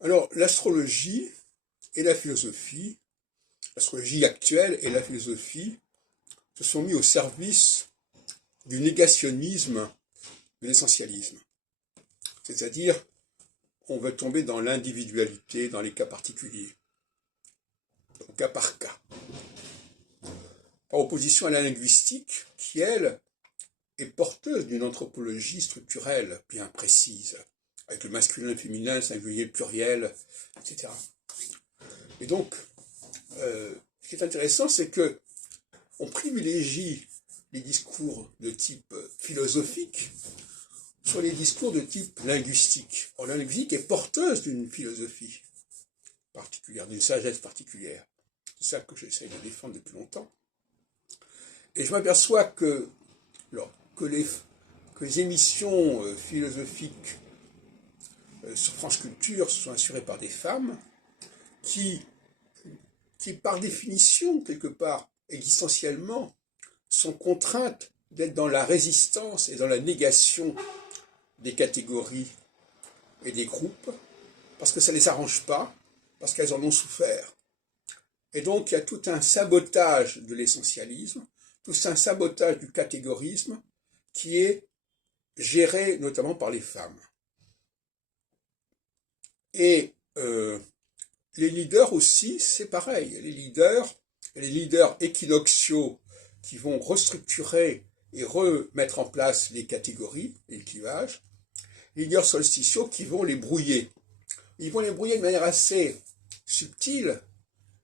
Alors, l'astrologie et la philosophie, l'astrologie actuelle et la philosophie se sont mis au service du négationnisme, de l'essentialisme. C'est-à-dire, on veut tomber dans l'individualité, dans les cas particuliers, au cas par cas. Par opposition à la linguistique, qui, elle, est porteuse d'une anthropologie structurelle bien précise, avec le masculin, le féminin, le singulier, le pluriel, etc. Et donc, ce qui est intéressant, c'est que on privilégie les discours de type philosophique sur les discours de type linguistique. Or, la linguistique est porteuse d'une philosophie particulière, d'une sagesse particulière. C'est ça que j'essaie de défendre depuis longtemps. Et je m'aperçois que, que les émissions philosophiques sur France Culture sont assurées par des femmes qui par définition, quelque part, existentiellement, sont contraintes d'être dans la résistance et dans la négation des catégories et des groupes, parce que ça ne les arrange pas, parce qu'elles en ont souffert. Et donc, il y a tout un sabotage de l'essentialisme, tout un sabotage du catégorisme qui est géré notamment par les femmes. Et les leaders aussi, c'est pareil. Les leaders équinoxiaux qui vont restructurer et remettre en place les catégories, les clivages. Les leaders solsticiaux qui vont les brouiller. Ils vont les brouiller de manière assez subtile,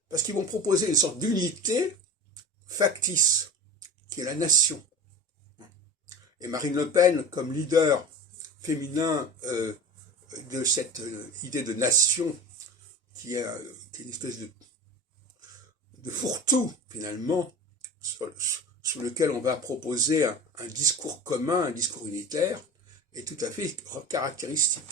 parce qu'ils vont proposer une sorte d'unité factice, qui est la nation. Et Marine Le Pen, comme leader féminin de cette idée de nation, qui est une espèce de fourre-tout, finalement, sous lequel on va proposer un discours commun, un discours unitaire, est tout à fait caractéristique.